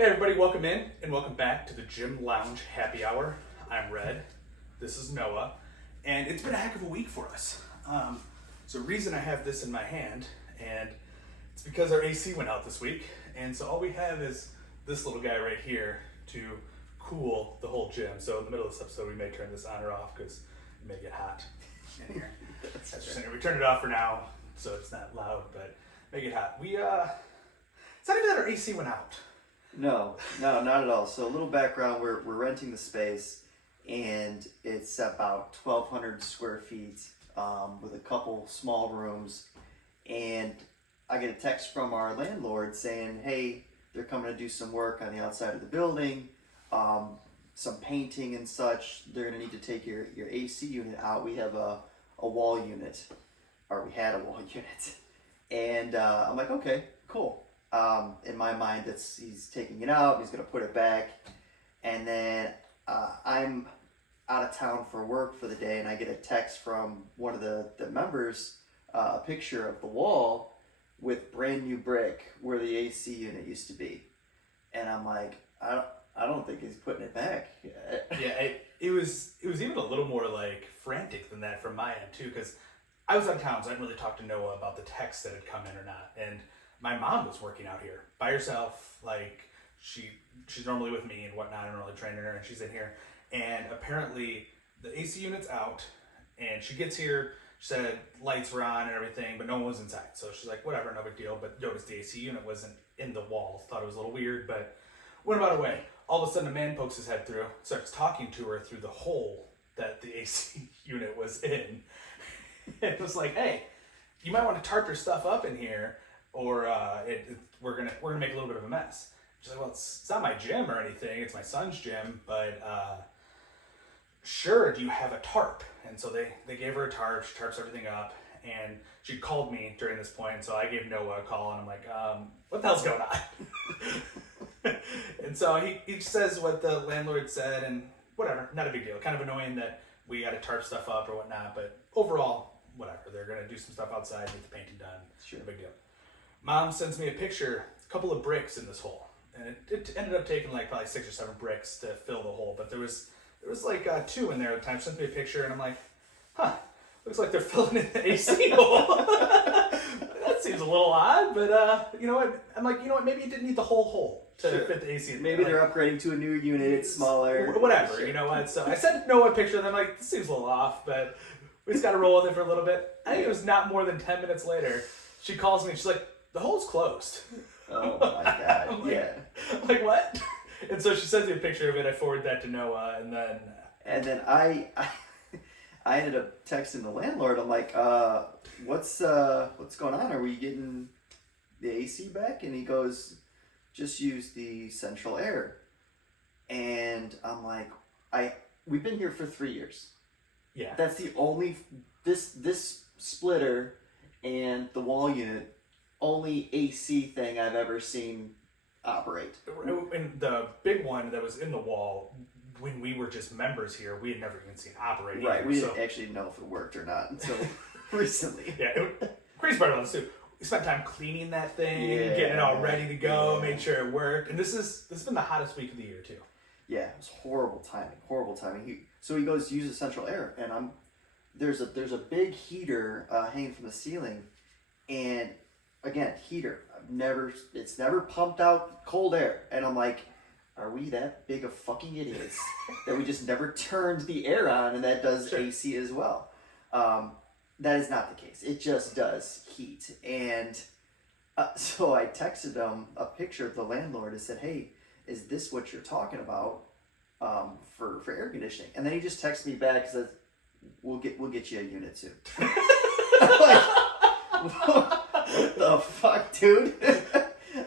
Hey everybody, welcome in and welcome back to the Gym Lounge Happy Hour. I'm Red, this is Noah, and it's been a heck of a week for us. So the reason I have this in my hand, and it's because our AC went out this week, and so all we have is this little guy right here to cool the whole gym. So in the middle of this episode we may turn this on or off because it may get hot in here. That's just in here. We turned it off for now so it's not loud, but may get hot. It's not even that our AC went out. No, not at all. So a little background, we're renting the space, and it's about 1,200 square feet with a couple small rooms, and I get a text from our landlord saying, hey, they're coming to do some work on the outside of the building, some painting and such. They're going to need to take your AC unit out. We have a wall unit, or we had a wall unit, and I'm like, okay, cool. In my mind, he's taking it out, he's going to put it back, and then I'm out of town for work for the day, and I get a text from one of the members, a picture of the wall with brand new brick where the AC unit used to be, and I'm like, I don't think he's putting it back. Yeah, it was even a little more like frantic than that from my end too, because I was out of town, so I didn't really talk to Noah about the text that had come in or not, and my mom was working out here by herself. Like she's normally with me and whatnot. I'm really training her, and she's in here. And apparently the AC unit's out, and she gets here. She said lights were on and everything, but no one was inside. So she's like, whatever, no big deal. But noticed the AC unit wasn't in the wall. Thought it was a little weird, but went about her way. All of a sudden, a man pokes his head through, starts talking to her through the hole that the AC unit was in. And it was like, hey, you might want to tarp your stuff up in here, or we're gonna make a little bit of a mess. She's like, well, it's not my gym or anything, it's my son's gym, but sure, do you have a tarp? And so they gave her a tarp, she tarps everything up, and she called me during this point, and so I gave Noah a call, and I'm like, what the hell's going on? And so he says what the landlord said, and whatever, not a big deal. Kind of annoying that we got to tarp stuff up or whatnot, but overall, whatever. They're gonna do some stuff outside, get the painting done, sure, no big deal. Mom sends me a picture, a couple of bricks in this hole, and it ended up taking like probably 6 or 7 bricks to fill the hole, but there was like 2 in there at the time. She sent me a picture, and I'm like, looks like they're filling in the AC hole. That seems a little odd, but you know what? I'm like, you know what? Maybe you didn't need the whole hole to fit the AC. Maybe they're upgrading to a new unit, it's smaller. Whatever, sure. You know what? So I sent Noah a picture, and I'm like, this seems a little off, but we just got to roll with it for a little bit. I think it was not more than 10 minutes later, she calls me, and she's like, the hole's closed. Oh my god, yeah. I'm like, what? And so she sends me a picture of it, I forward that to Noah, and then I ended up texting the landlord. I'm like, what's going on? Are we getting the AC back? And he goes, just use the central air. And I'm like, we've been here for 3 years. Yeah. That's the only, this splitter and the wall unit, only AC thing I've ever seen operate. And the big one that was in the wall, when we were just members here, we had never even seen operate. Right, we didn't actually know if it worked or not until recently. Yeah, crazy part about this too. We spent time cleaning that thing, getting it all ready to go, made sure it worked. And this has been the hottest week of the year too. Yeah, it was horrible timing. So he goes to use the central air, and there's a big heater hanging from the ceiling, and again, heater. It's never pumped out cold air, and I'm like, are we that big of fucking idiots that we just never turned the air on, and that does AC as well? That is not the case. It just does heat, and so I texted him a picture of the landlord and said, hey, is this what you're talking about for air conditioning? And then he just texted me back and says, we'll get you a unit soon. I'm like, what the fuck, dude?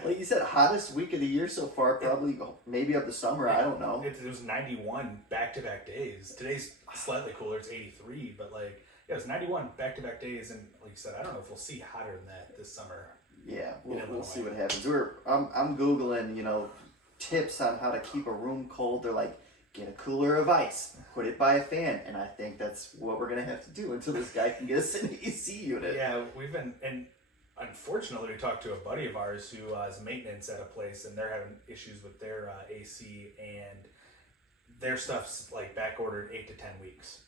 Like you said, hottest week of the year so far, probably maybe of the summer, I don't know. It was 91 back-to-back days. Today's slightly cooler, it's 83, but like, yeah, it was 91 back-to-back days, and like you said, I don't know if we'll see hotter than that this summer. Yeah, we'll see what happens. I'm Googling, tips on how to keep a room cold. They're like, get a cooler of ice, put it by a fan, and I think that's what we're gonna have to do until this guy can get us an AC unit. Yeah, we've been, and unfortunately, we talked to a buddy of ours who is maintenance at a place, and they're having issues with their AC, and their stuff's like back ordered 8 to 10 weeks.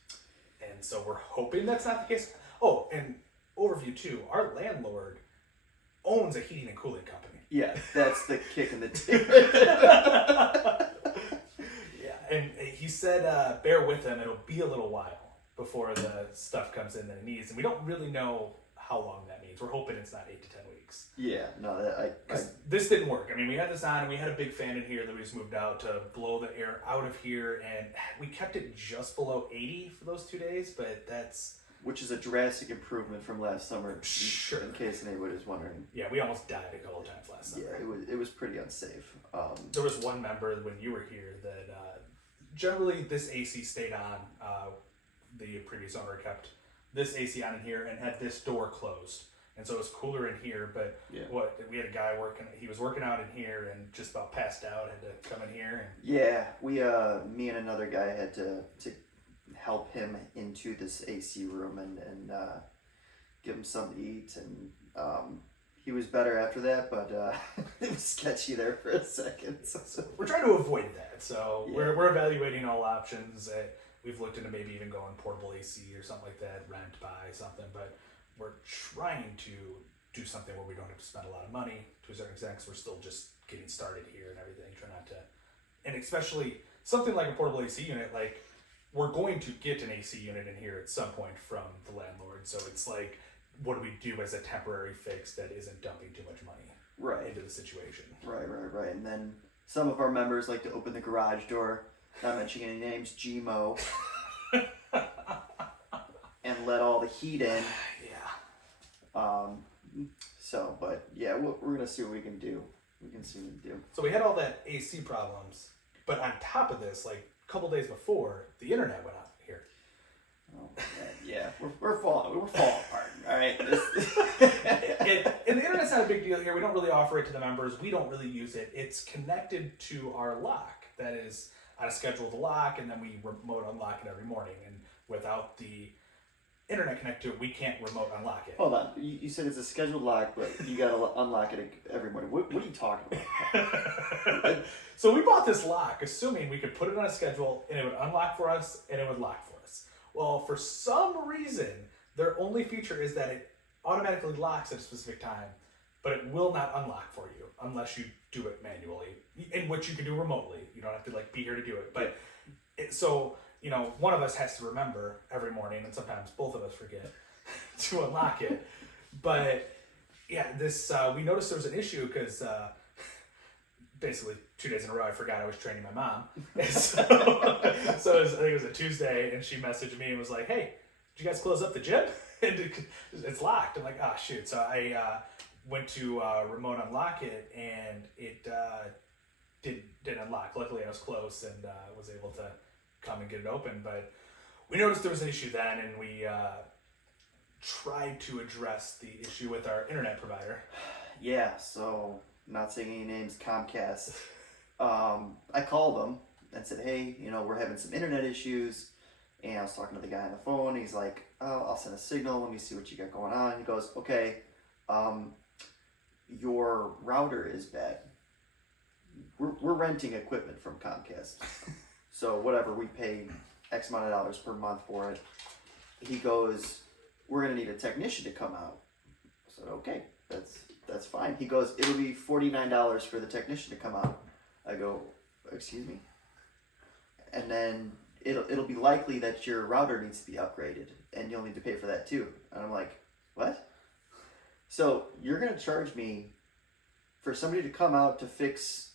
And so we're hoping that's not the case. Oh, and overview too, our landlord owns a heating and cooling company. Yeah, that's the kick in the teeth. Yeah, and he said, bear with him, it'll be a little while before the stuff comes in that it needs. And we don't really know how long that means. We're hoping it's not 8 to 10 weeks. Yeah, no, Because this didn't work. I mean, we had this on, and we had a big fan in here that we just moved out to blow the air out of here, and we kept it just below 80 for those 2 days, but that's... Which is a drastic improvement from last summer, Sure. in case anybody was wondering. Yeah, we almost died a couple of times last summer. Yeah, it was pretty unsafe. There was one member when you were here that generally this AC stayed on. The previous owner kept this AC on in here and had this door closed, and so it was cooler in here. But we had a guy working. He was working out in here and just about passed out. Had to come in here. And... Yeah, me and another guy had to help him into this AC room and give him something to eat, and he was better after that, but it was sketchy there for a second. So we're trying to avoid that. So we're evaluating all options. We've looked into maybe even going portable AC or something like that, rent, buy something, but we're trying to do something where we don't have to spend a lot of money to a certain extent, because we're still just getting started here and everything. Try not to, and especially something like a portable AC unit, like we're going to get an AC unit in here at some point from the landlord. So it's like, what do we do as a temporary fix that isn't dumping too much money into the situation? Right. And then some of our members like to open the garage door, not mentioning any names, GMO, and let all the heat in. Yeah. But yeah, we're gonna see what we can do. So we had all that AC problems, but on top of this, like a couple days before, the internet went out here. Oh, yeah, we're falling apart. All right. And the internet's not a big deal here. We don't really offer it to the members. We don't really use it. It's connected to our lock. That is on a scheduled lock, and then we remote unlock it every morning. And without the internet connected to it, we can't remote unlock it. Hold on. You said it's a scheduled lock, but you got to unlock it every morning. What are you talking about? So we bought this lock, assuming we could put it on a schedule, and it would unlock for us, and it would lock for us. Well, for some reason, their only feature is that it automatically locks at a specific time, but it will not unlock for you unless you do it manually, in which you can do remotely. You don't have to be here to do it. But so one of us has to remember every morning, and sometimes both of us forget to unlock it. But yeah, this we noticed there was an issue because basically 2 days in a row I forgot I was training my mom. So I think it was a Tuesday, and she messaged me and was like, "Hey, did you guys close up the gym?" And it's locked. I'm like, "Oh shoot!" So I went to remote unlock it, and it didn't unlock. Luckily, I was close and was able to come and get it open. But we noticed there was an issue then, and we tried to address the issue with our internet provider. Yeah. So, not saying any names, Comcast. I called them and said, "Hey, we're having some internet issues." And I was talking to the guy on the phone. He's like, "Oh, I'll send a signal. Let me see what you got going on." He goes, "Okay, your router is bad. We're renting equipment from Comcast. So whatever, we pay X amount of dollars per month for it." He goes, "We're going to need a technician to come out." I said, "Okay, that's fine." He goes, "It'll be $49 for the technician to come out." I go, "Excuse me?" And then it'll be likely that your router needs to be upgraded, and you'll need to pay for that too. And I'm like, "What?" So you're gonna charge me for somebody to come out to fix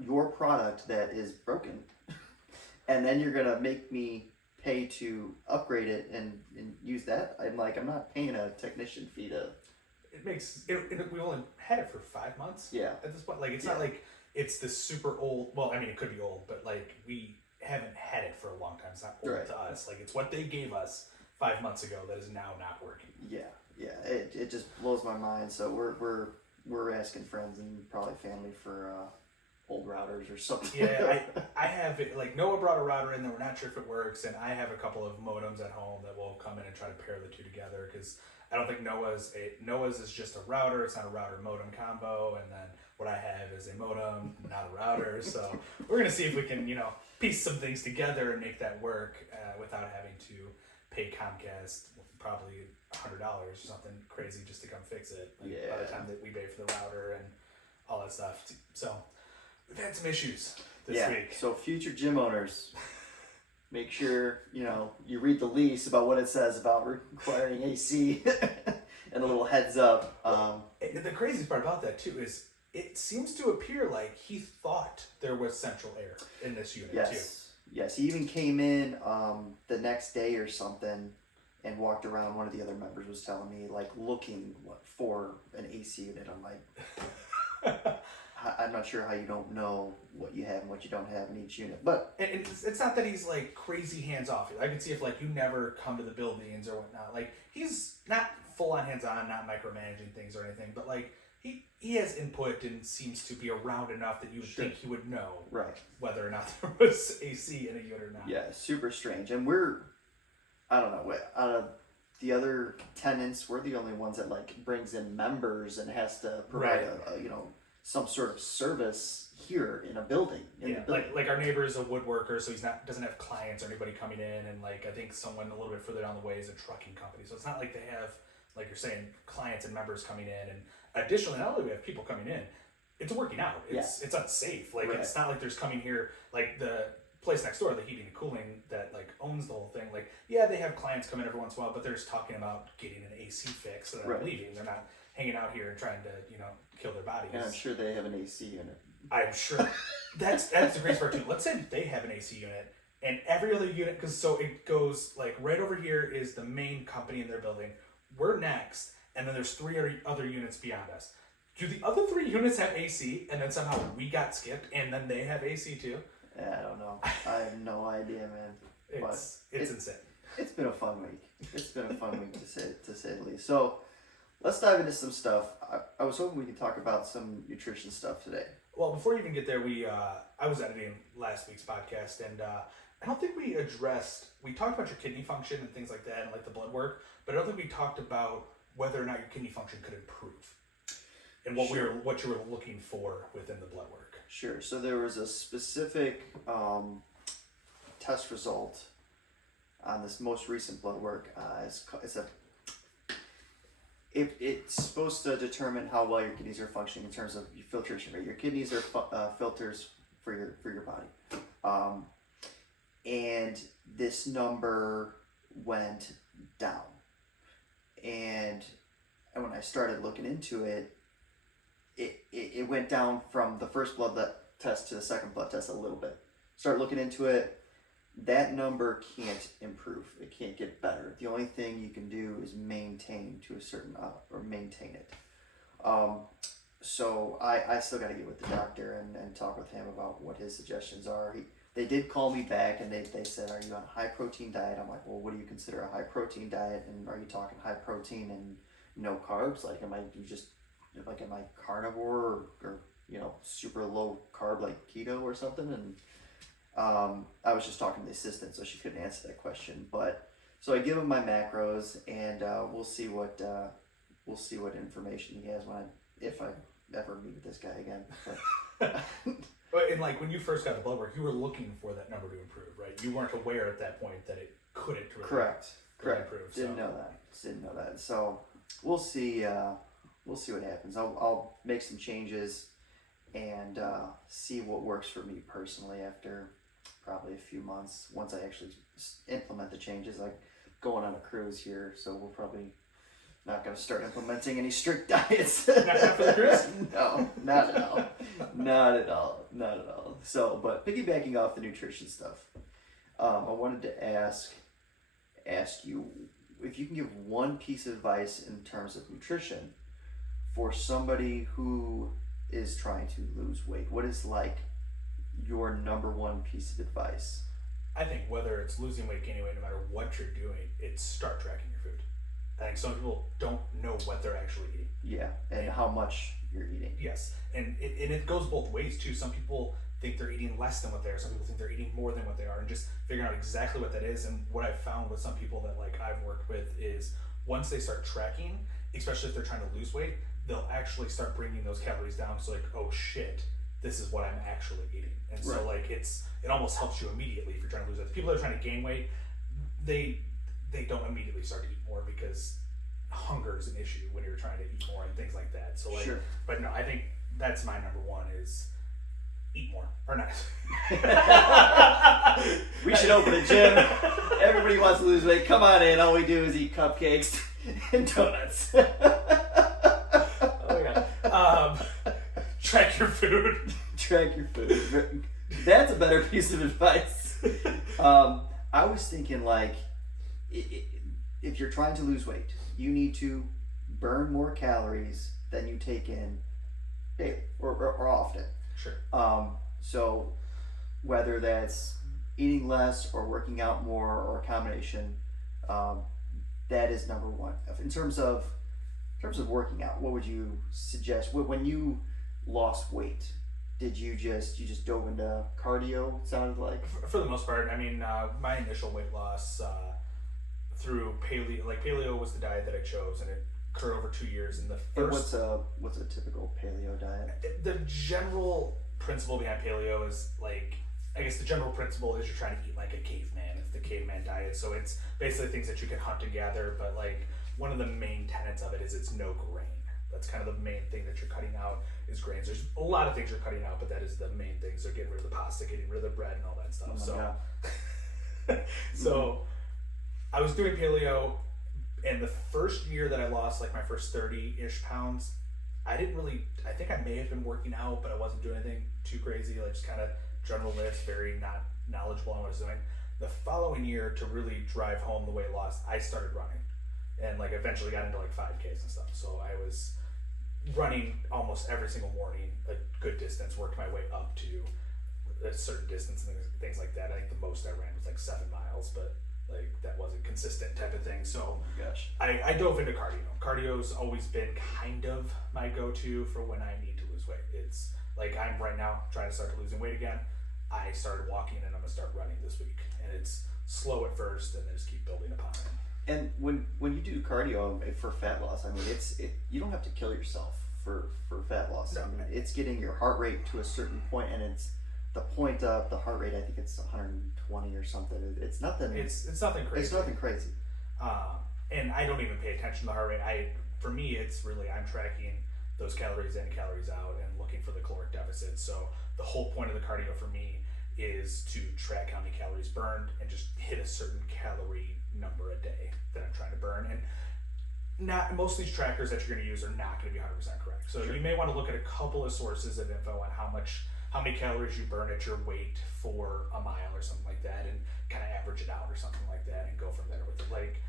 your product that is broken, and then you're gonna make me pay to upgrade it and use that? I'm like, I'm not paying a technician fee to. It makes it. We only had it for 5 months. Yeah. At this point, it's not like it's this super old. Well, I mean, it could be old, but we haven't had it for a long time. It's not old to us. It's what they gave us 5 months ago that is now not working. Yeah. It just blows my mind. So we're asking friends and probably family for old routers or something. Yeah, I have it. Noah brought a router in that we're not sure if it works, and I have a couple of modems at home that will come in and try to pair the two together, because I don't think Noah's is just a router. It's not a router modem combo, and then what I have is a modem, not a router. So we're gonna see if we can, piece some things together and make that work without having to pay Comcast probably $100 or something crazy just to come fix it. By the time that we pay for the router and all that stuff. So we've had some issues this week. So future gym owners, make sure you read the lease about what it says about requiring AC and a little heads up. The craziest part about that too is it seems to appear like he thought there was central air in this unit too. Yes, he even came in the next day or something and walked around. One of the other members was telling me, like, looking for an AC unit. I'm like, I'm not sure how you don't know what you have and what you don't have in each unit. But it's not that he's like crazy hands off. I can see if like you never come to the buildings or whatnot. Like he's not full on hands on, not micromanaging things or anything. But like he has input and seems to be around enough that you would think he would know whether or not there was AC in a unit or not. Yeah, super strange. And I don't know, out of the other tenants, we're the only ones that like brings in members and has to provide some sort of service here in a building. Like our neighbor is a woodworker, so doesn't have clients or anybody coming in, and like I think someone a little bit further down the way is a trucking company. So it's not like they have, like you're saying, clients and members coming in. And additionally, not only we have people coming in, it's working out. It's unsafe. Like it's not like there's coming here like the place next door, the heating and cooling that like owns the whole thing. Like they have clients come in every once in a while, but they're just talking about getting an AC fix so they're leaving. They're not hanging out here and trying to kill their bodies. And I'm sure they have an AC unit. I'm sure that's the crazy part too. Let's say they have an AC unit and every other unit, because so it goes like right over here is the main company in their building. We're next, and then there's 3 other units beyond us. Do the other 3 units have AC, and then somehow we got skipped, and then they have AC too? I don't know. I have no idea, man. It's insane. It's been a fun week. It's been a fun week to say the least. So let's dive into some stuff. I was hoping we could talk about some nutrition stuff today. Well, before we even get there, I was editing last week's podcast, and I don't think we talked about your kidney function and things like that, and like the blood work, but I don't think we talked about whether or not your kidney function could improve, and what you were looking for within the blood work. Sure. So there was a specific test result on this most recent blood work. It's supposed to determine how well your kidneys are functioning in terms of your filtration rate. Your kidneys are filters for your body, and this number went down. And when I started looking into it, it went down from the first blood test to the second blood test a little bit. Start looking into it. That number can't improve. It can't get better. The only thing you can do is maintain to a certain or maintain it. So I still got to get with the doctor and talk with him about what his suggestions are. They did call me back and they said, "Are you on a high protein diet?" I'm like, "Well, what do you consider a high protein diet? And are you talking high protein and no carbs? Like, am I carnivore or super low carb like keto or something?" And I was just talking to the assistant, so she couldn't answer that question. But so I give him my macros, and we'll see what information he has if I ever meet with this guy again. But and like when you first got the blood work, you were looking for that number to improve, right? You weren't aware at that point that it couldn't really Correct. improve. Didn't know that. So we'll see. We'll see what happens. I'll make some changes and see what works for me personally after probably a few months. Once I actually implement the changes, like going on a cruise here, so we'll probably not going to start implementing any strict diets. Not for the cruise? No, not at all. Not at all. So, but piggybacking off the nutrition stuff, I wanted to ask you if you can give one piece of advice in terms of nutrition for somebody who is trying to lose weight. What is like your number one piece of advice? I think whether it's losing weight, gaining weight, no matter what you're doing, it's start tracking your food. I think some people don't know what they're actually eating. Yeah, and how much you're eating. Yes, and it goes both ways too. Some people think they're eating less than what they are. Some people think they're eating more than what they are, and just figuring out exactly what that is. And what I've found with some people that like I've worked with is once they start tracking, especially if they're trying to lose weight, they'll actually start bringing those calories down. So like, oh shit, this is what I'm actually eating. And so like it almost helps you immediately if you're trying to lose weight. The people that are trying to gain weight, they don't immediately start to eat more because hunger is an issue when you're trying to eat more and things like that. So like, but no, I think that's my number one is eat more or not. We should open a gym. Everybody wants to lose weight. Come on in. All we do is eat cupcakes and donuts. Oh my god. Track your food. Track your food. That's a better piece of advice. I was thinking like, if you're trying to lose weight, you need to burn more calories than you take in daily or often. Sure. So whether that's eating less or working out more or a combination, that is number one. In terms of working out, what would you suggest? When you lost weight, did you just dove into cardio? It sounded like for the most part. I mean, my initial weight loss through paleo was the diet that I chose, and it occurred over 2 years. And the first, what's a typical paleo diet? The general principle behind paleo is like, I guess the general principle is you're trying to eat like a caveman. It's the caveman diet. So it's basically things that you can hunt and gather, but like one of the main tenets of it is it's no grain. That's kind of the main thing that you're cutting out is grains. There's a lot of things you're cutting out, but that is the main thing. So getting rid of the pasta, getting rid of the bread and all that stuff. So I was doing paleo, and the first year that I lost like my first 30-ish pounds, I think I may have been working out, but I wasn't doing anything too crazy, like just kind of general lifts, very not knowledgeable on what I was doing. The following year, to really drive home the weight loss, I started running, and like eventually got into like 5Ks and stuff. So I was running almost every single morning, a good distance, worked my way up to a certain distance and things like that. I think the most I ran was like 7 miles, but like that wasn't consistent type of thing. So I dove into cardio. Cardio's always been kind of my go-to for when I need to lose weight. It's like I'm right now trying to start losing weight again. I started walking and I'm gonna start running this week, and it's slow at first and then just keep building upon it. And when you do cardio for fat loss, I mean you don't have to kill yourself for fat loss. No. I mean it's getting your heart rate to a certain point, and it's the point of the heart rate. I think it's 120 or something. It's nothing. It's nothing crazy. It's nothing crazy. And I don't even pay attention to the heart rate. For me, it's really I'm tracking those calories in, calories out, and looking for the caloric deficit. So the whole point of the cardio for me is to track how many calories burned and just hit a certain calorie number a day that I'm trying to burn. And not most of these trackers that you're going to use are not going to be 100% correct. So you may want to look at a couple of sources of info on how many calories you burn at your weight for a mile or something like that, and kind of average it out or something like that and go from there with it. Like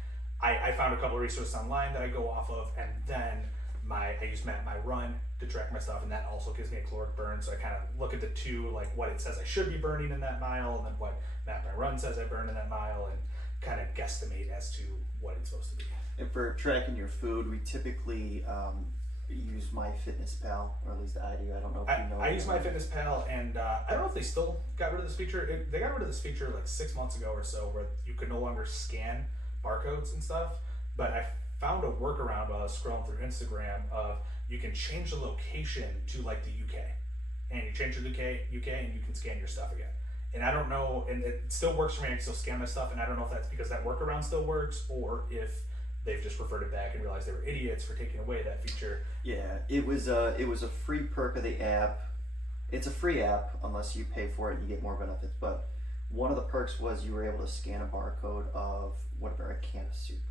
I found a couple of resources online that I go off of, and then I use Map My Run to track my stuff, and that also gives me a caloric burn. So I kind of look at the two, like what it says I should be burning in that mile, and then what Map My Run says I burn in that mile, and kind of guesstimate as to what it's supposed to be. And for tracking your food, we typically use MyFitnessPal, or at least I do. I don't know if you know. I use MyFitnessPal, and I don't know if they still got rid of this feature. They got rid of this feature like 6 months ago or so, where you could no longer scan barcodes and stuff. But I found a workaround while I was scrolling through Instagram of you can change the location to like the UK, and you change the UK, and you can scan your stuff again. And I don't know, and it still works for me. I can still scan my stuff, and I don't know if that's because that workaround still works or if they've just referred it back and realized they were idiots for taking away that feature. Yeah, it was a free perk of the app. It's a free app unless you pay for it and you get more benefits. But one of the perks was you were able to scan a barcode of whatever, a can of soup,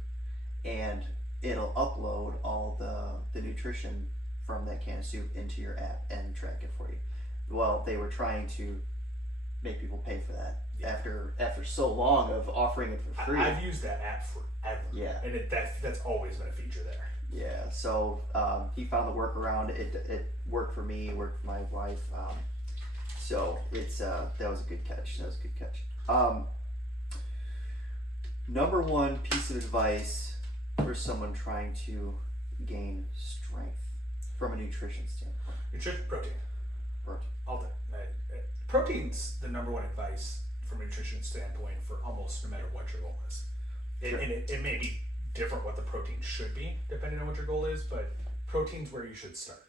and it'll upload all the nutrition from that can of soup into your app and track it for you. Well, they were trying to make people pay for that after so long of offering it for free. I've used that app forever. Yeah, and that's always been a feature there. Yeah, so he found the workaround. It worked for me. It worked for my wife. So it's that was a good catch. Number one piece of advice for someone trying to gain strength from a nutrition standpoint. Protein. All day. Protein's the number one advice from a nutrition standpoint for almost no matter what your goal is. Sure. And it may be different what the protein should be depending on what your goal is, but protein's where you should start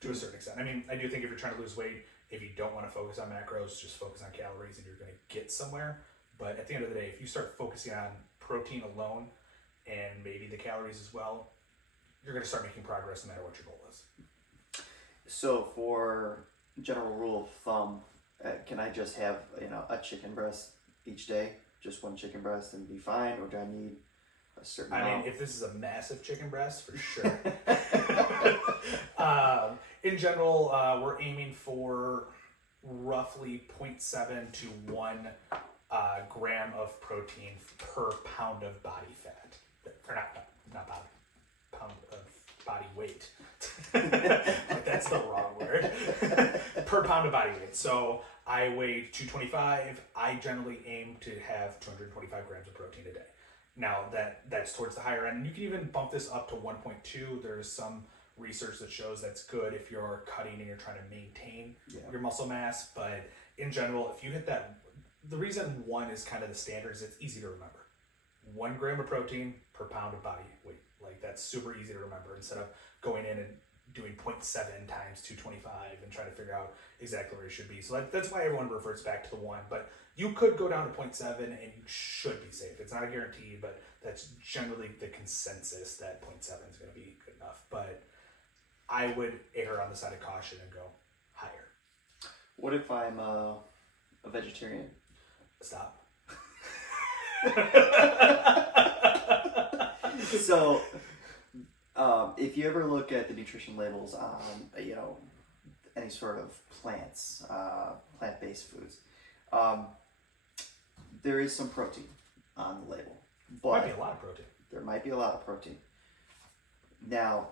to a certain extent. I mean, I do think if you're trying to lose weight, if you don't want to focus on macros, just focus on calories and you're going to get somewhere. But at the end of the day, if you start focusing on protein alone and maybe the calories as well, you're going to start making progress no matter what your goal is. So for general rule of thumb, can I just have a chicken breast each day, just one chicken breast, and be fine, or do I need a certain amount? I mean, if this is a massive chicken breast, for sure. In general, we're aiming for roughly 0.7 to 1 gram of protein per pound of body fat. Or not body, pound of body weight. That's the wrong word. Per pound of body weight. So I weigh 225. I generally aim to have 225 grams of protein a day. Now that's towards the higher end. You can even bump this up to 1.2. There's some research that shows that's good if you're cutting and you're trying to maintain your muscle mass. But in general, if you hit that, the reason 1 is kind of the standard is it's easy to remember. 1 gram of protein per pound of body weight. Like that's super easy to remember instead of going in and doing 0.7 times 225 and trying to figure out exactly where it should be. So that's why everyone reverts back to the 1. But you could go down to 0.7 and you should be safe. It's not a guarantee, but that's generally the consensus that 0.7 is going to be good enough. But I would err on the side of caution and go higher. What if I'm a vegetarian? Stop. So, if you ever look at the nutrition labels on, any sort of plants, plant-based foods, there is some protein on the label. But might be a lot of protein. There might be a lot of protein. Now,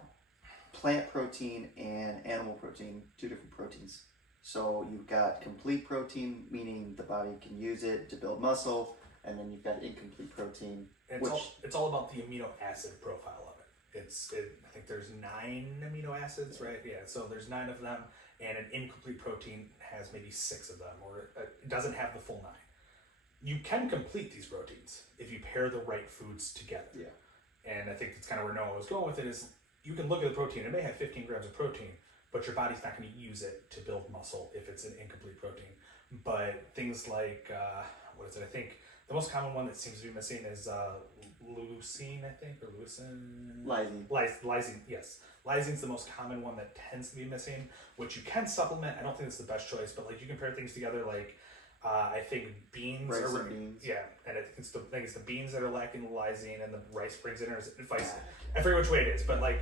plant protein and animal protein, 2 different proteins. So you've got complete protein, meaning the body can use it to build muscle, and then you've got incomplete protein. It's all about the amino acid profile of it. I think there's 9 amino acids, right? Yeah, so there's 9 of them, and an incomplete protein has maybe 6 of them, or it doesn't have the full 9. You can complete these proteins if you pair the right foods together. Yeah. And I think that's kind of where Noah was going with it is you can look at the protein. It may have 15 grams of protein, but your body's not going to use it to build muscle if it's an incomplete protein. But things like, I think the most common one that seems to be missing is leucine, I think, or leucine? Lysine, yes. Lysine's the most common one that tends to be missing, which you can supplement. I don't think it's the best choice, but like you can pair things together like I think beans. Rice and beans. Yeah, and I think it's the beans that are lacking the lysine and the rice brings in, or is it vice? I forget which way it is, but like,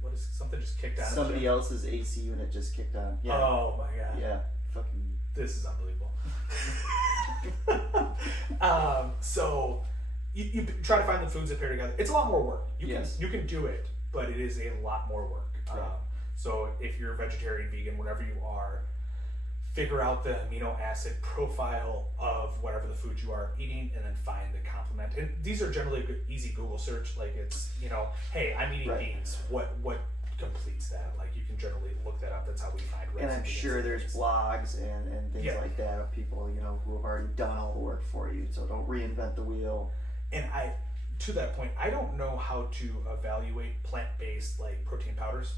what is something just kicked on? Somebody else's AC unit just kicked on. Yeah. Oh my god. Yeah. Fucking. This is unbelievable. So you try to find the foods that pair together. It's a lot more work. You can do it, but it is a lot more work. Right. So if you're vegetarian, vegan, whatever you are, figure out the amino acid profile of whatever the food you are eating, and then find the complement. And these are generally a good, easy Google search. Like it's, hey, I'm eating beans. What completes that? Like you can generally look that up. That's how we find recipes. And I'm sure there's blogs and things like that of people, who have already done all the work for you. So don't reinvent the wheel. And to that point, I don't know how to evaluate plant-based like protein powders.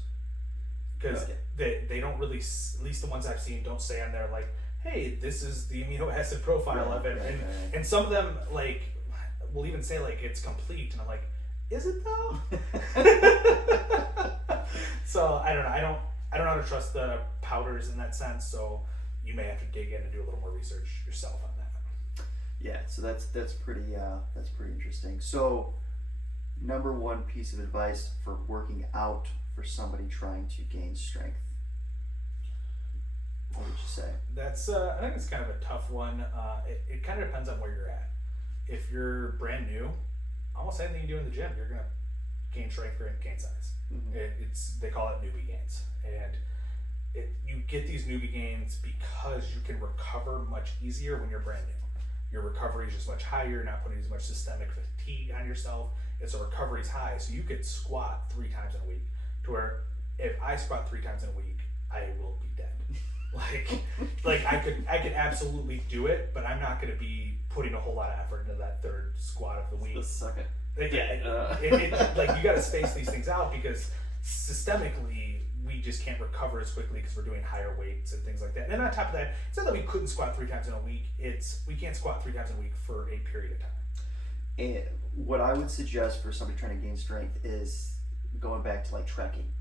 Because they don't really, at least the ones I've seen, don't say on there like, hey, this is the amino acid profile of it. And some of them like will even say like it's complete, and I'm like, is it though? So I don't know. I don't know how to trust the powders in that sense. So you may have to dig in and do a little more research yourself on that. Yeah. So that's pretty interesting. So number 1 piece of advice for working out for somebody trying to gain strength. What would you say? That's I think it's kind of a tough one. It kind of depends on where you're at. If you're brand new, almost anything you do in the gym, you're gonna gain strength, gain size. Mm-hmm. They call it newbie gains, and you get these newbie gains because you can recover much easier when you're brand new. Your recovery is just much higher. You're not putting as much systemic fatigue on yourself, and so recovery's high. So you could squat 3 times in a week. To where if I squat 3 times in a week, I will be dead. like I could absolutely do it, but I'm not going to be putting a whole lot of effort into that third squat of the week. The second. Like you got to space these things out because systemically we just can't recover as quickly because we're doing higher weights and things like that. And on top of that, it's not that we couldn't squat 3 times in a week. It's we can't squat 3 times a week for a period of time. And what I would suggest for somebody trying to gain strength is going back to like trekking.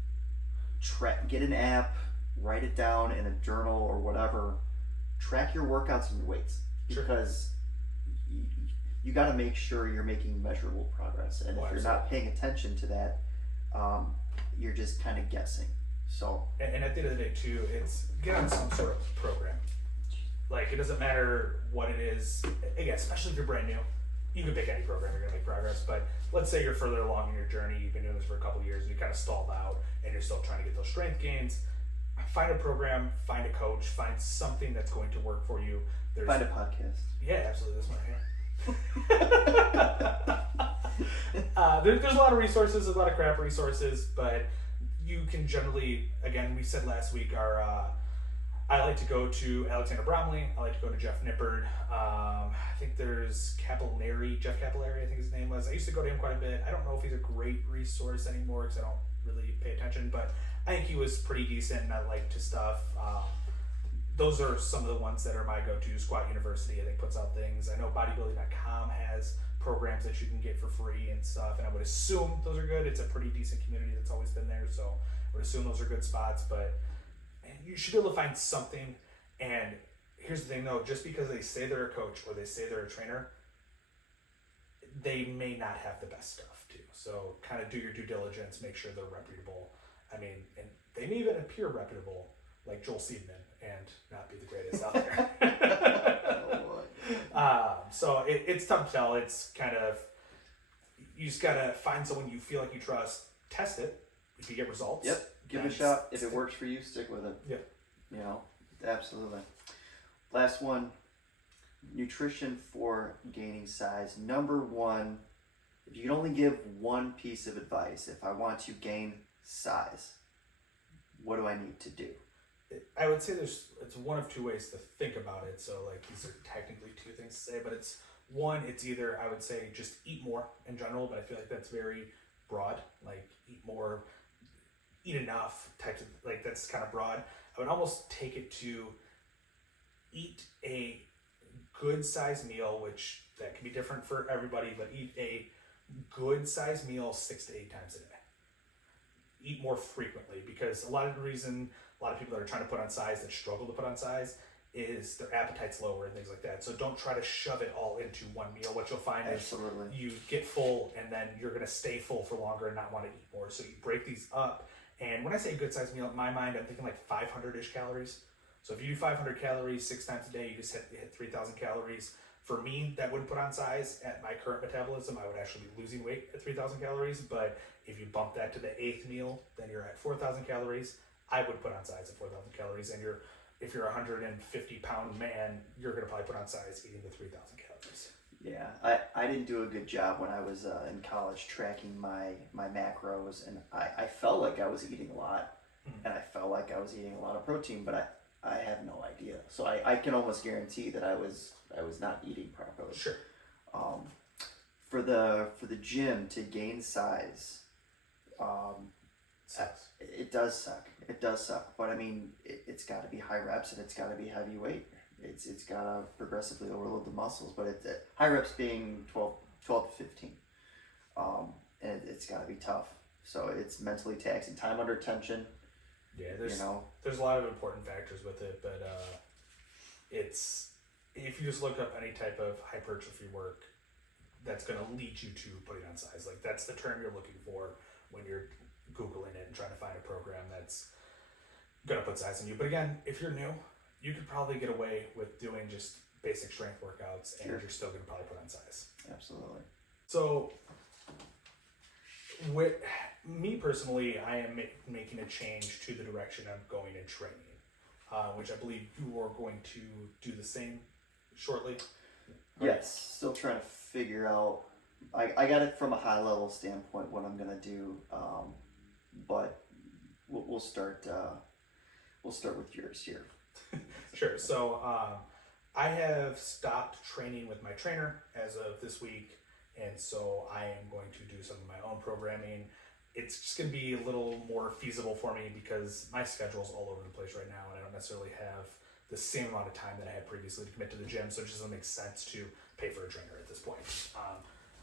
Get an app, write it down in a journal or whatever. Track your workouts and your weights because you got to make sure you're making measurable progress. And if you're not paying attention to that, you're just kind of guessing. So and at the end of the day too, it's get on some sort of program. Like it doesn't matter what it is. Again, especially if you're brand new, you can pick any program. You're gonna make progress. But let's say you're further along in your journey. You've been doing this for a couple of years, and you kind of stalled out, and you're still trying to get those strength gains. Find a program, find a coach, find something that's going to work for you. Find a podcast. Yeah, absolutely. This one right here. There's a lot of resources, there's a lot of crap resources, but you can generally, again, we said last week, I like to go to Alexander Bromley, I like to go to Jeff Nippard, I think there's Jeff Capillary, I think his name was. I used to go to him quite a bit. I don't know if he's a great resource anymore because I don't really pay attention, but I think he was pretty decent and I liked his stuff. Those are some of the ones that are my go-to. Squat University, I think, puts out things. I know bodybuilding.com has programs that you can get for free and stuff, and I would assume those are good. It's a pretty decent community that's always been there, so I would assume those are good spots, but you should be able to find something. And here's the thing, though, just because they say they're a coach or they say they're a trainer, they may not have the best stuff, too. So kind of do your due diligence, make sure they're reputable. I mean, and they may even appear reputable, like Joel Seedman, and not be the greatest out there. So it's tough to tell. It's kind of, you just gotta find someone you feel like you trust, test it. If you get results, give it a shot. If it works for you, stick with it. Yeah, you know, absolutely. Last one, nutrition for gaining size. Number one, if you could only give one piece of advice, if I want to gain size, what do I need to do? I would say it's one of two ways to think about it. So like these are technically two things to say, but it's either, I would say, just eat more in general, but I feel like that's very broad. Like eat more, eat enough types of, like that's kind of broad. I would almost take it to eat a good sized meal, which that can be different for everybody, but eat a good sized meal 6 to 8 times a day. Eat more frequently, because a lot of people that are trying to put on size that struggle to put on size is their appetite's lower and things like that. So don't try to shove it all into one meal. What you'll find is you get full and then you're going to stay full for longer and not want to eat more. So you break these up. And when I say good sized meal, in my mind, I'm thinking like 500-ish calories. So if you do 500 calories 6 times a day, you just hit 3,000 calories. For me, that wouldn't put on size. At my current metabolism, I would actually be losing weight at 3,000 calories. But if you bump that to the 8th meal, then you're at 4,000 calories. I would put on size at 4,000 calories. And if you're a 150-pound man, you're going to probably put on size eating the 3,000 calories. Yeah, I didn't do a good job when I was in college tracking my macros, and I felt like I was eating a lot, and I felt like I was eating a lot of protein, but I have no idea. So I can almost guarantee that I was not eating properly. Sure. For the gym to gain size, it does suck. It does suck. But I mean, it's got to be high reps and it's got to be heavy weight. It's got to progressively overload the muscles. But high reps being 12 to 15, and it's got to be tough. So it's mentally taxing. Time under tension. Yeah, there's a lot of important factors with it, but it's, if you just look up any type of hypertrophy work, that's going to lead you to putting on size. Like that's the term you're looking for when you're Googling it and trying to find a program that's going to put size in you. But again, if you're new, you could probably get away with doing just basic strength workouts, and you're still going to probably put on size. Absolutely. So with me personally, I am making a change to the direction I'm going in training, which I believe you are going to do the same shortly. Yes, still trying to figure out. I got it from a high level standpoint what I'm gonna do, but we'll start with yours here. Sure. So I have stopped training with my trainer as of this week, and so I am going to do some of my own programming. It's just going to be a little more feasible for me because my schedule's all over the place right now, and I don't necessarily have the same amount of time that I had previously to commit to the gym, so it just doesn't make sense to pay for a trainer at this point.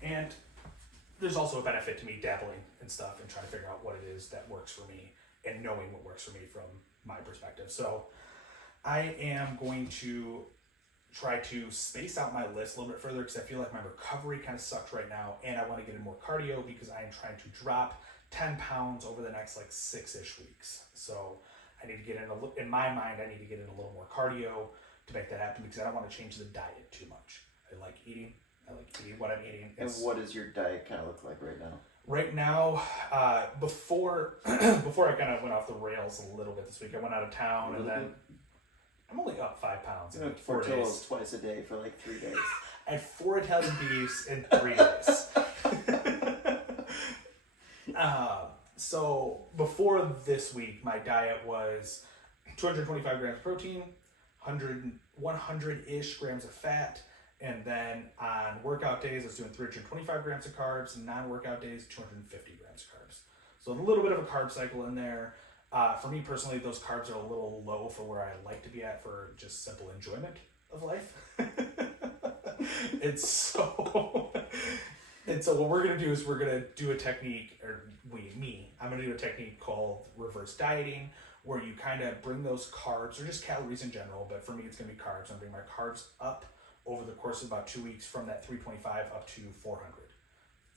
And there's also a benefit to me dabbling and stuff and trying to figure out what it is that works for me and knowing what works for me from my perspective. So I am going to try to space out my list a little bit further because I feel like my recovery kind of sucks right now, and I want to get in more cardio because I am trying to drop 10 pounds over the next like 6-ish weeks. So I need to get in my mind, I need to get in a little more cardio to make that happen because I don't want to change the diet too much. I like eating what I'm eating. And what does your diet kind of look like right now? Right now, before before I kind of went off the rails a little bit this week, I went out of town and then I'm only up 5 pounds in 4 days. Portillo's twice a day for like 3 days. I had 4 Italian beefs in 3 days. So before this week, my diet was 225 grams of protein, 100-ish grams of fat, and then on workout days, I was doing 325 grams of carbs, and non-workout days, 250 grams of carbs. So a little bit of a carb cycle in there. For me personally, those carbs are a little low for where I like to be at for just simple enjoyment of life. And so what we're going to do is we're going to do a technique, I'm going to do a technique called reverse dieting, where you kind of bring those carbs, or just calories in general, but for me it's going to be carbs. I'm bringing my carbs up over the course of about 2 weeks from that 325 up to 400.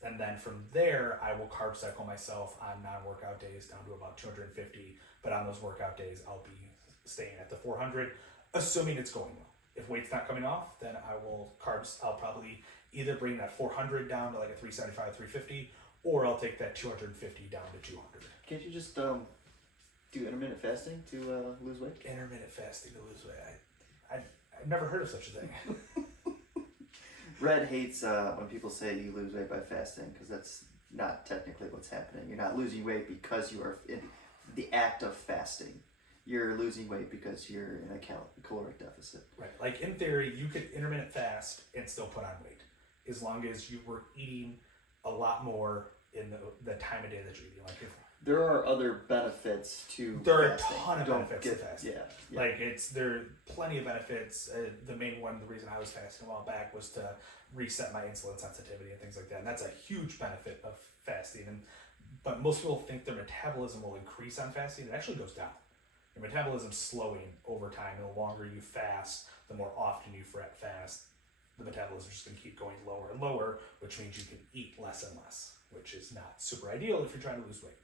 And then from there, I will carb cycle myself on non-workout days down to about 250. But on those workout days, I'll be staying at the 400, assuming it's going well. If weight's not coming off, then I'll probably either bring that 400 down to like a 375, 350, or I'll take that 250 down to 200. Can't you just do intermittent fasting to lose weight? Intermittent fasting to lose weight. I've never heard of such a thing. Red hates when people say you lose weight by fasting because that's not technically what's happening. You're not losing weight because you are in the act of fasting. You're losing weight because you're in a caloric deficit. Right. Like in theory, you could intermittent fast and still put on weight as long as you were eating a lot more in the time of day that you're eating. Like there are other benefits to there are fasting. a ton of benefits to fasting. Yeah. Like there are plenty of benefits. The main one, the reason I was fasting a while back was to reset my insulin sensitivity and things like that. And that's a huge benefit of fasting. But most people think their metabolism will increase on fasting. It actually goes down. Your metabolism's slowing over time. And the longer you fast, the more often you fast, the metabolism is just going to keep going lower and lower, which means you can eat less and less, which is not super ideal if you're trying to lose weight.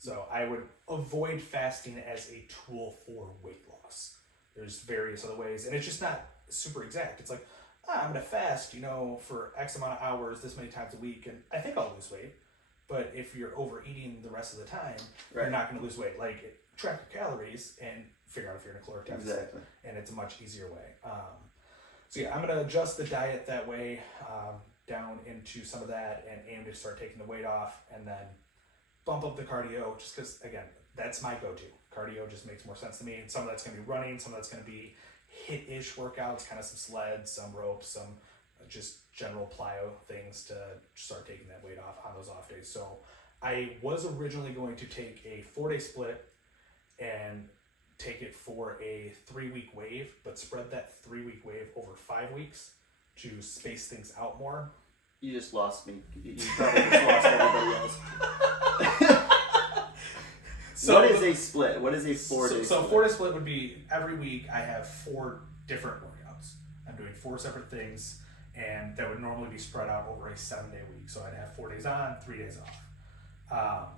So I would avoid fasting as a tool for weight loss. There's various other ways, and it's just not super exact. It's like, I'm going to fast, for X amount of hours, this many times a week, and I think I'll lose weight. But if you're overeating the rest of the time, right, you're not going to lose weight. Like, track your calories and figure out if you're in a caloric deficit. Exactly. And it's a much easier way. So yeah, I'm going to adjust the diet that way down into some of that and aim to start taking the weight off and then bump up the cardio just because, again, that's my go-to. Cardio just makes more sense to me. And some of that's going to be running, some of that's going to be hit-ish workouts, kind of some sleds, some ropes, some just general plyo things to start taking that weight off on those off days. So I was originally going to take a 4-day split and take it for a 3-week wave, but spread that 3-week wave over 5 weeks to space things out more. You just lost me. You probably just lost everybody else. So what is a split? What is a 4-day split? So a 4-day split would be every week I have 4 different workouts. I'm doing 4 separate things, and that would normally be spread out over a 7-day week. So I'd have 4 days on, 3 days off.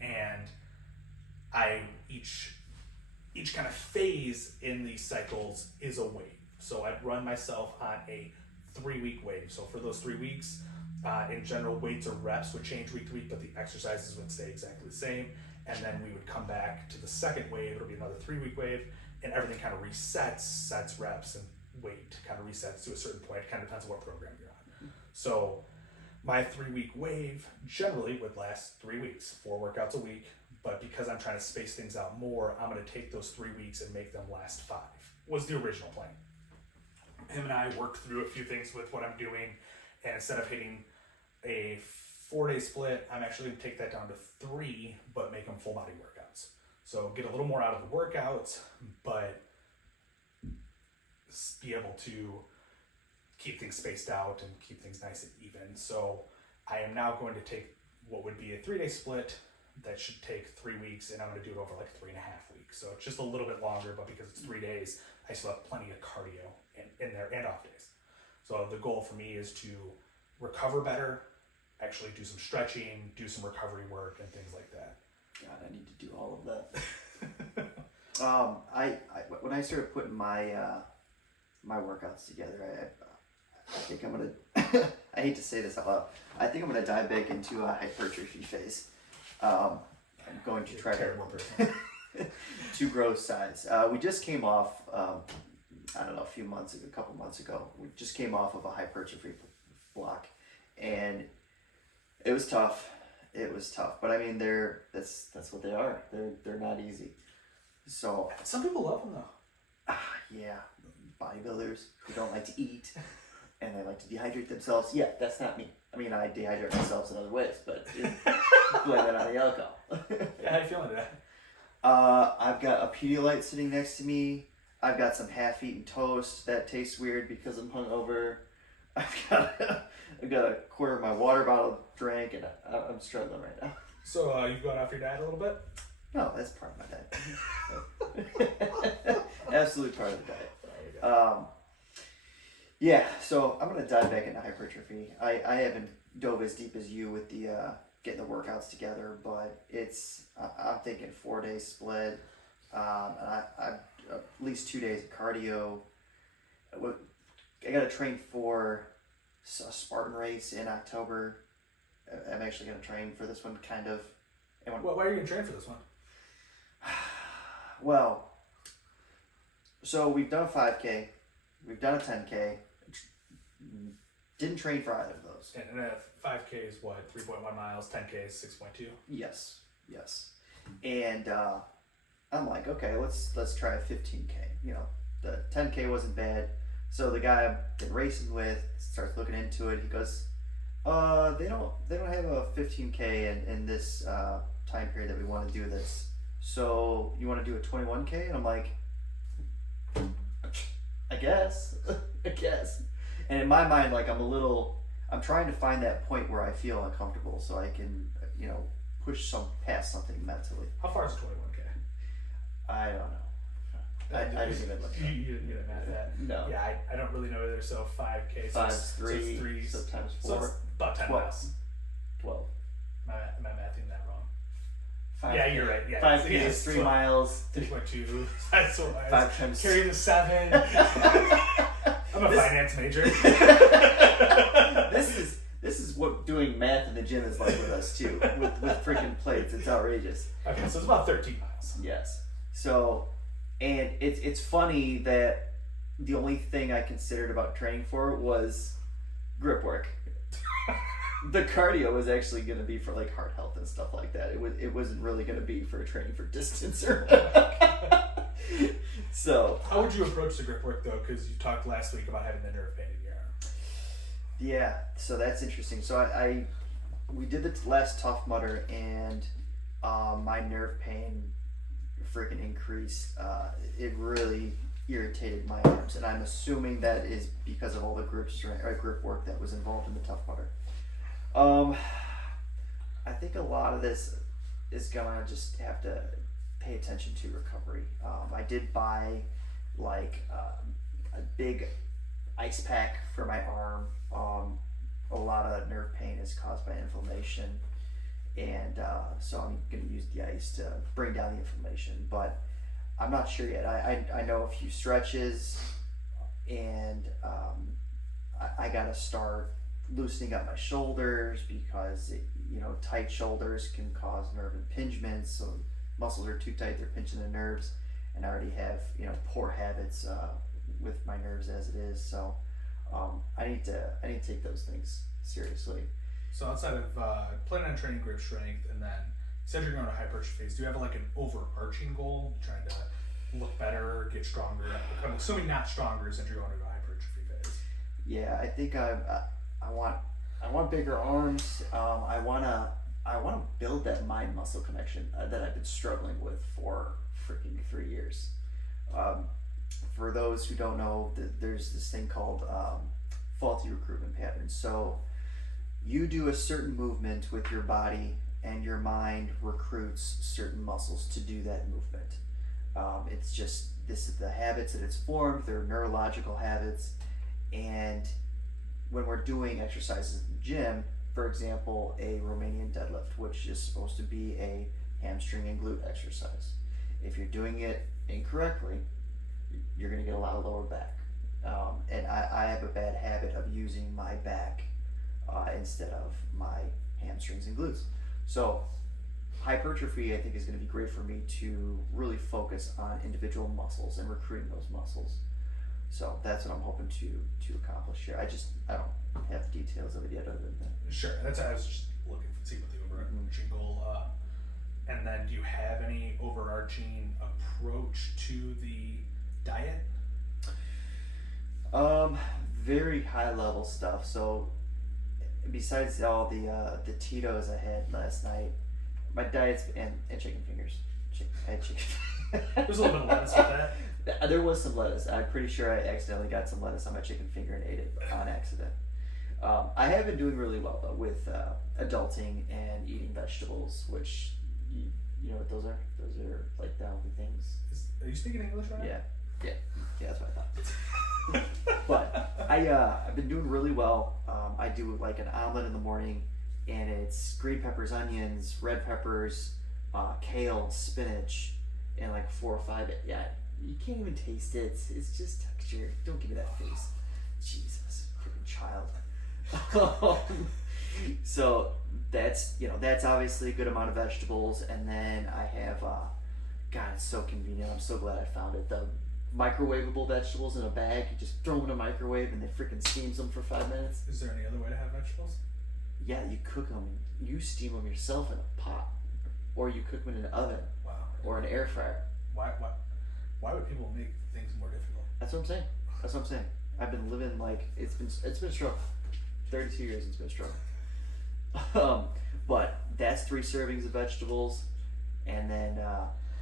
And each kind of phase in these cycles is a wave. So I'd run myself on a 3-week wave. So for those 3 weeks, in general, weights or reps would change week to week, but the exercises would stay exactly the same. And then we would come back to the second wave. It'll be another 3-week wave, and everything kind of resets, sets reps, and weight kind of resets to a certain point. It kind of depends on what program you're on. So my 3-week wave generally would last 3 weeks, 4 workouts a week. But because I'm trying to space things out more, I'm going to take those 3 weeks and make them last 5, was the original plan. him and I worked through a few things with what I'm doing, and instead of hitting a 4-day split, I'm actually going to take that down to 3, but make them full body workouts. So get a little more out of the workouts, but be able to keep things spaced out and keep things nice and even. So I am now going to take what would be a 3-day split that should take 3 weeks, and I'm going to do it over like 3.5 weeks. So it's just a little bit longer, but because it's 3 days, I still have plenty of cardio in there and off days. So the goal for me is to recover better, actually do some stretching, do some recovery work, and things like that. God, I need to do all of that. I when I started putting my my workouts together, I think I'm gonna. I hate to say this out loud. I think I'm gonna dive back into a hypertrophy phase. I'm going to try to grow size. We just came off. I don't know, a couple months ago. We just came off of a hypertrophy block, and it was tough. It was tough, but I mean, that's what they are. They're not easy. So some people love them though. Yeah, bodybuilders who don't like to eat and they like to dehydrate themselves. Yeah, that's not me. I mean, I dehydrate myself in other ways, but blame it on the alcohol. Yeah, how you feeling today? I've got a Pedialyte sitting next to me. I've got some half-eaten toast that tastes weird because I'm hungover. I've got a quarter of my water bottle drank, and I'm struggling right now. So you've gone off your diet a little bit? No, that's part of my diet. Absolutely part of the diet. Yeah, so I'm gonna dive back into hypertrophy. I haven't dove as deep as you with the getting the workouts together, but I'm thinking 4-day split. I at least 2 days of cardio. I got to train for a Spartan race in October. I'm actually going to train for this one, kind of. Why are you going to train for this one? Well, so we've done a 5K, we've done a 10K. Didn't train for either of those. And a 5K is what, 3.1 miles, 10K is 6.2? Yes. And I'm like, okay, let's try a 15K. You know, the 10K wasn't bad. So the guy I've been racing with starts looking into it. He goes, they don't have a 15K in this time period that we want to do this. So you want to do a 21K? And I'm like, I guess. And in my mind, like I'm trying to find that point where I feel uncomfortable so I can, push past something mentally. How far is a 21K? I don't know. I didn't even look. You didn't math that. No. Yeah, I don't really know either. So 5K. So 3 so times 4. So it's about 10 miles. 12. Am I mathing that wrong? 5K. Yeah, you're right. Yeah. 5K is 3 miles. 3.2. That's what I 5 times. Carry the 7. I'm a finance major. This is what doing math in the gym is like with us too. with freaking plates, it's outrageous. Okay, so it's about 13 miles. Yes. So, and it's funny that the only thing I considered about training for was grip work. The cardio was actually going to be for like heart health and stuff like that. It wasn't really going to be for training for distance or. So. How would you approach the grip work though? Because you talked last week about having the nerve pain in your arm. Yeah, so that's interesting. So we did the last Tough Mudder, and my nerve pain freaking increased. It really irritated my arms, and I'm assuming that is because of all the grip work that was involved in the Tough Mudder. I think a lot of this is gonna just have to pay attention to recovery. I did buy like a big ice pack for my arm. A lot of nerve pain is caused by inflammation, and so I'm going to use the ice to bring down the inflammation, but I'm not sure yet. I know a few stretches, and I got to start loosening up my shoulders because tight shoulders can cause nerve impingements. So muscles are too tight, they're pinching the nerves, and I already have poor habits with my nerves as it is. So I need to take those things seriously. So outside of planning on training grip strength, and then you said you're going to hypertrophy phase, do you have like an overarching goal? You're trying to look better, get stronger? I'm assuming not stronger since you're going to a hypertrophy Yeah, I think I want bigger arms. I wanna build that mind muscle connection that I've been struggling with for freaking 3 years. Um, for those who don't know, there's this thing called faulty recruitment patterns. So you do a certain movement with your body, and your mind recruits certain muscles to do that movement. It's just this is the habits that it's formed. They're neurological habits, and when we're doing exercises in the gym, for example, a Romanian deadlift, which is supposed to be a hamstring and glute exercise, if you're doing it incorrectly, you're going to get a lot of lower back. And I have a bad habit of using my back instead of my hamstrings and glutes. So hypertrophy, I think, is going to be great for me to really focus on individual muscles and recruiting those muscles. So that's what I'm hoping to accomplish here. I don't have the details of it yet, other than that. Sure, that's I was just looking to see what the overarching goal. And then, do you have any overarching approach to the diet? Very high level stuff. So besides all the Tito's I had last night, my diet's and chicken fingers. I had chicken. There's a little bit of lettuce with that. There was some lettuce. I'm pretty sure I accidentally got some lettuce on my chicken finger and ate it on accident. I have been doing really well though with adulting and eating vegetables, which you know what those are? Those are like the healthy things. Are you speaking English right now? Yeah, that's what I thought. But I've been doing really well. I do like an omelet in the morning, and it's green peppers, onions, red peppers, kale, spinach, and like 4 or 5. Yeah, you can't even taste it. It's just texture. Don't give me that face. Jesus, freaking child. So that's obviously a good amount of vegetables, and then I have God, it's so convenient. I'm so glad I found it. The microwavable vegetables in a bag. You just throw them in a microwave, and they freaking steams them for 5 minutes. Is there any other way to have vegetables? Yeah, you cook them. You steam them yourself in a pot, or you cook them in an oven, Wow. or an air fryer. Why would people make things more difficult? That's what I'm saying. I've been living like it's been a struggle. 32 years it's been a struggle. But that's 3 servings of vegetables, and then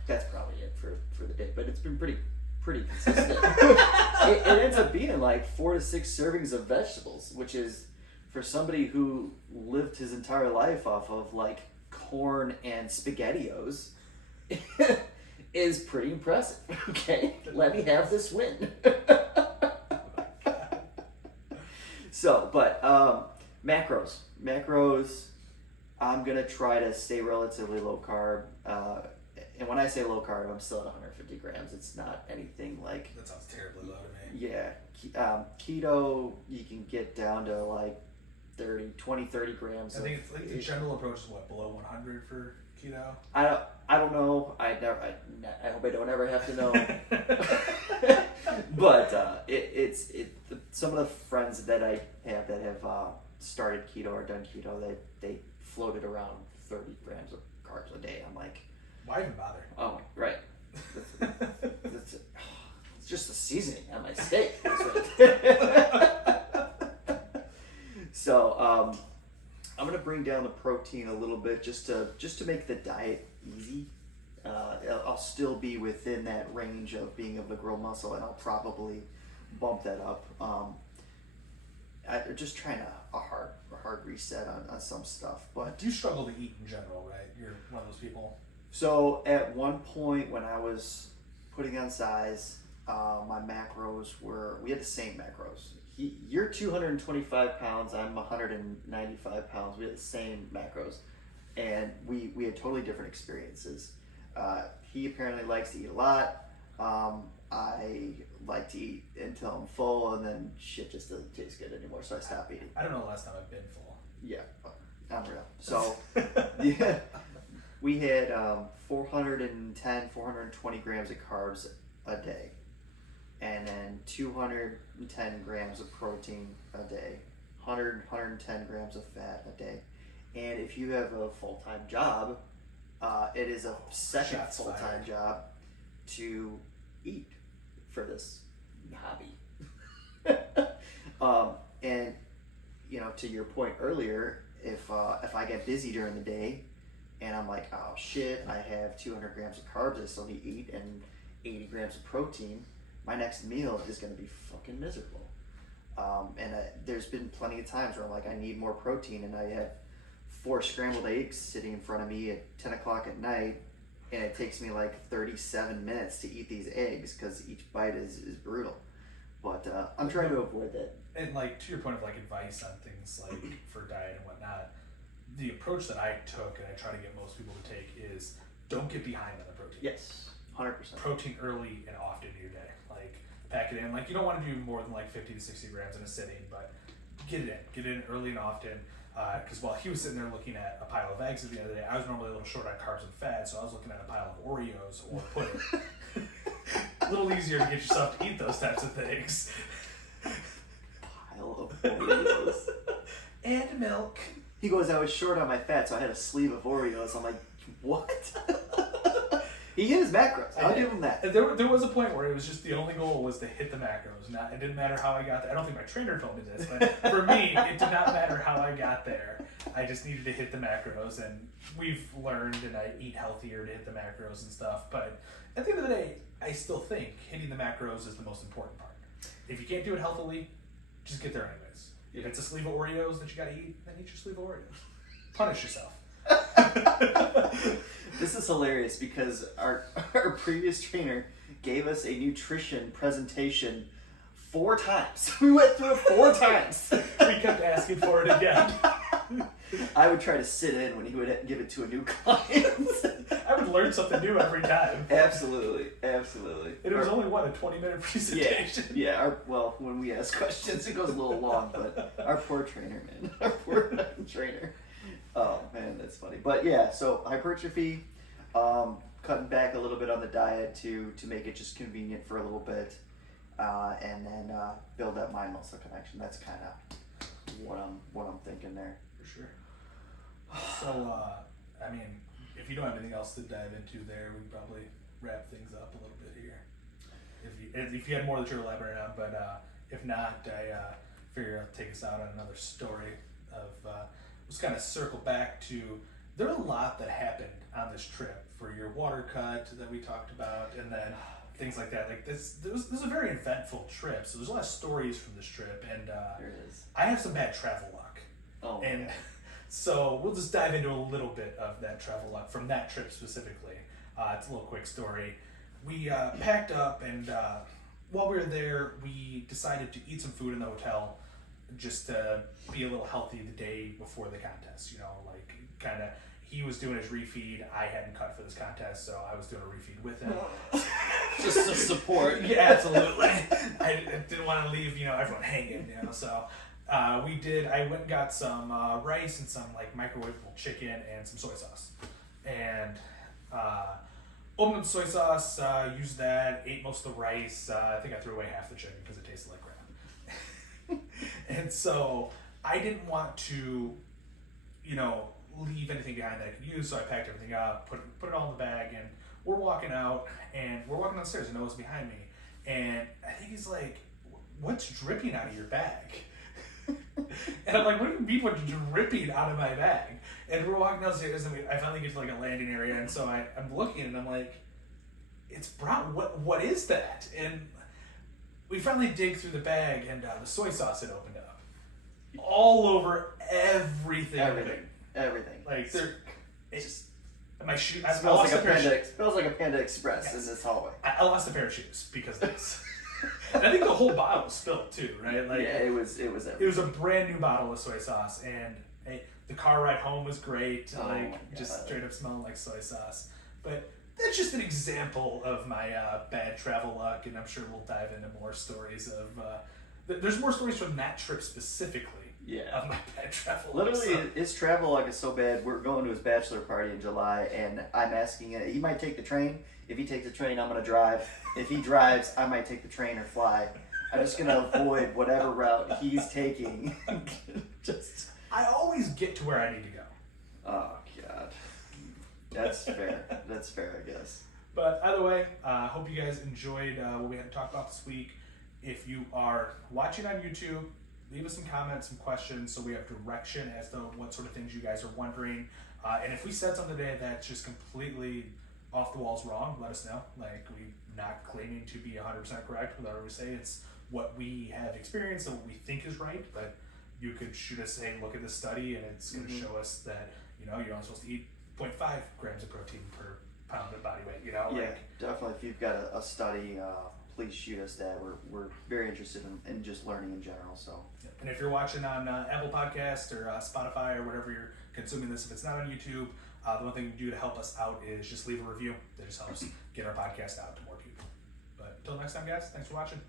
that's probably it for the day. But it's been pretty consistent. it ends up being like 4 to 6 servings of vegetables, which is for somebody who lived his entire life off of like corn and SpaghettiOs. Is pretty impressive. Okay, let me have this win. So, but macros. I'm gonna try to stay relatively low carb. And when I say low carb, I'm still at 150 grams. It's not anything like. That sounds terribly low to me. Yeah, keto you can get down to like 30 grams. I think it's like the general approach is what, below 100 for keto. I don't know. I hope I don't ever have to know. But some of the friends that I have that have started keto or done keto, they floated around 30 grams of carbs a day. I'm like, why even bother? Oh, right. It's just the seasoning on my steak. So I'm gonna bring down the protein a little bit just to make the diet easy. I'll still be within that range of being able to grow muscle, and I'll probably bump that up. I'm just trying a hard reset on some stuff. But you struggle to eat in general, right? You're one of those people. So at one point when I was putting on size, my macros we had the same macros. You're 225 pounds, I'm 195 pounds. We had the same macros, and we had totally different experiences. He apparently likes to eat a lot. I like to eat until I'm full, and then shit just doesn't taste good anymore, so I stopped eating. I don't know the last time I've been full. Yeah, unreal. So yeah, we had 420 grams of carbs a day, and then 210 grams of protein a day, 110 grams of fat a day. And if you have a full-time job, it is a second Shots full-time fired. job to eat for this hobby. And to your point earlier, if I get busy during the day, and I'm like, oh shit, I have 200 grams of carbs I still need to eat and 80 grams of protein, my next meal is going to be fucking miserable. There's been plenty of times where I'm like, I need more protein, and I have 4 scrambled eggs sitting in front of me at 10 o'clock at night, and it takes me like 37 minutes to eat these eggs because each bite is brutal. But I'm trying to avoid that. And like, to your point of like advice on things like for diet and whatnot, the approach that I took and I try to get most people to take is don't get behind on the protein. Yes, 100%. Protein early and often in your day. Like, pack it in. Like, you don't want to do more than like 50 to 60 grams in a sitting, but get it in. Get it in early and often. Because while he was sitting there looking at a pile of eggs at the end of the day, I was normally a little short on carbs and fat, so I was looking at a pile of Oreos or pudding. A little easier to get yourself to eat those types of things. Pile of Oreos. And milk. He goes, I was short on my fat, so I had a sleeve of Oreos. I'm like, what? He hit his macros. I'll give him that. There was a point where it was just the only goal was to hit the macros. It didn't matter how I got there. I don't think my trainer told me this, but for me, it did not matter how I got there. I just needed to hit the macros, and we've learned, and I eat healthier to hit the macros and stuff. But at the end of the day, I still think hitting the macros is the most important part. If you can't do it healthily, just get there anyways. If it's a sleeve of Oreos that you gotta eat, then eat your sleeve of Oreos. Punish yourself. This is hilarious because our previous trainer gave us a nutrition presentation 4 times. We went through it 4 times. We kept asking for it again. I would try to sit in when he would give it to a new client. I would learn something new every time. Absolutely. And it was only, a 20-minute presentation? Yeah. When we ask questions, it goes a little long, but our poor trainer, man. Our poor trainer. Oh, man, that's funny. But yeah, so hypertrophy, cutting back a little bit on the diet to make it just convenient for a little bit, and then build that mind-muscle connection. That's kind of what I'm thinking there. For sure. So, I mean, if you don't have anything else to dive into there, we can probably wrap things up a little bit here. If you had more that you're elaborating on, but if not, I figure I'll take us out on another story of, let's kind of circle back to, there are a lot that happened on this trip for your water cut that we talked about, and then things like that. Like this was a very eventful trip, so there's a lot of stories from this trip, and There it is. I have some bad travel luck. Oh, and man. So we'll just dive into a little bit of that travel luck from that trip specifically. It's a little quick story. We packed up, and while we were there, we decided to eat some food in the hotel just to be a little healthy the day before the contest. Like kind of, he was doing his refeed. I hadn't cut for this contest, so I was doing a refeed with him. Just to support. Yeah, absolutely. I didn't want to leave, everyone hanging, so... we did. I went and got some rice and some like microwavable chicken and some soy sauce, and opened up the soy sauce. Used that. Ate most of the rice. I think I threw away half the chicken because it tasted like crap. And so I didn't want to, leave anything behind that I could use. So I packed everything up, put it all in the bag, and we're walking out. And we're walking downstairs, and Noah's behind me, and I think he's like, "What's dripping out of your bag?" And I'm like, what do you mean what's dripping out of my bag? And we're walking downstairs, and I finally get to like a landing area, and so I'm looking, and I'm like, it's brown. What is that? And we finally dig through the bag, and the soy sauce had opened up all over everything. Everything. Like it's just my shoe. Smells like a Panda Express in this hallway. I lost a pair of shoes because of this. And I think the whole bottle spilled too, right? Like, yeah, it was everything. It was a brand new bottle of soy sauce, and the car ride home was great. Just straight up smelling like soy sauce. But that's just an example of my bad travel luck, and I'm sure we'll dive into more stories of. There's more stories from that trip specifically. Yeah. Of my bad travel luck. Literally, his travel luck is so bad. We're going to his bachelor party in July, and I'm asking it. He might take the train. If he takes the train, I'm going to drive. If he drives, I might take the train or fly. I'm just going to avoid whatever route he's taking. I always get to where I need to go. Oh, God. That's fair. That's fair, I guess. But either way, hope you guys enjoyed what we had to talk about this week. If you are watching on YouTube, leave us some comments, some questions, so we have direction as to what sort of things you guys are wondering. And if we said something today that's just completely off the walls wrong, let us know. Like, we're not claiming to be 100% correct with what we say. It's what we have experienced and what we think is right, but you could shoot us saying, look at this study, and it's going to show us that, you're only supposed to eat 0.5 grams of protein per pound of body weight, Yeah, definitely. If you've got a study, please shoot us that. We're very interested in just learning in general. So. And if you're watching on Apple Podcast or Spotify or whatever you're consuming this, if it's not on YouTube, the one thing you do to help us out is just leave a review. That just helps get our podcast out to more people. But until next time, guys, thanks for watching.